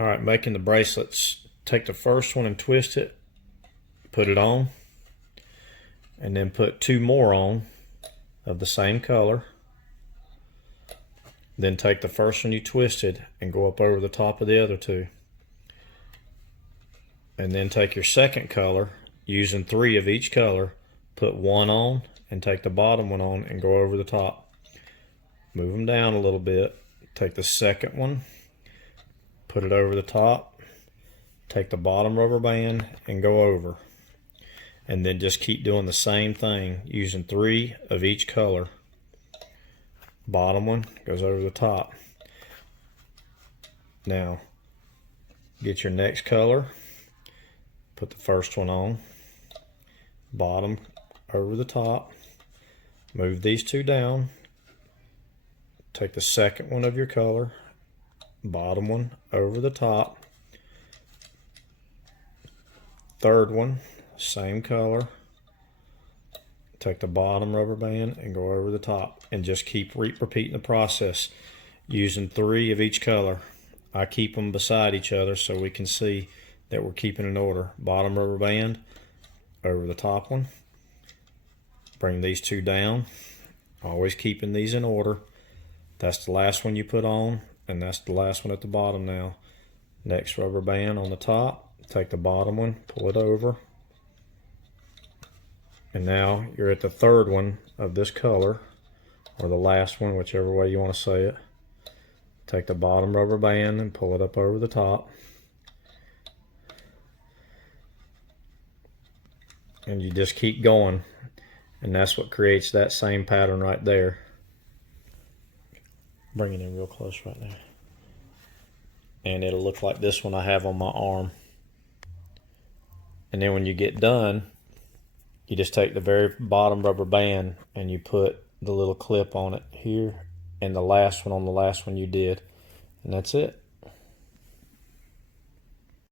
All right, making the bracelets. Take the first one and twist it, put it on, and then put two more on of the same color. Then take the first one you twisted and go up over the top of the other two. And then take your second color, using three of each color, put one on and take the bottom one on and go over the top. Move them down a little bit. Take the second one, put it over the top, take the bottom rubber band and go over. And then just keep doing the same thing, using three of each color. Bottom one goes over the top. Now, get your next color, put the first one on, bottom over the top, move these two down, take the second one of your color, bottom one over the top, third one, same color, take the bottom rubber band and go over the top, and just keep repeating the process using three of each color. I keep them beside each other so we can see that we're keeping in order. Bottom rubber band over the top one, bring these two down, always keeping these in order. That's the last one you put on, and that's the last one at the bottom now. Next rubber band on the top, take the bottom one, pull it over, and now you're at the third one of this color, or the last one, whichever way you want to say it. Take the bottom rubber band and pull it up over the top. And you just keep going, and that's what creates that same pattern right there. Bring it in real close right there. And it'll look like this one I have on my arm. And then when you get done, you just take the very bottom rubber band and you put the little clip on it here, and the last one on the last one you did, and that's it.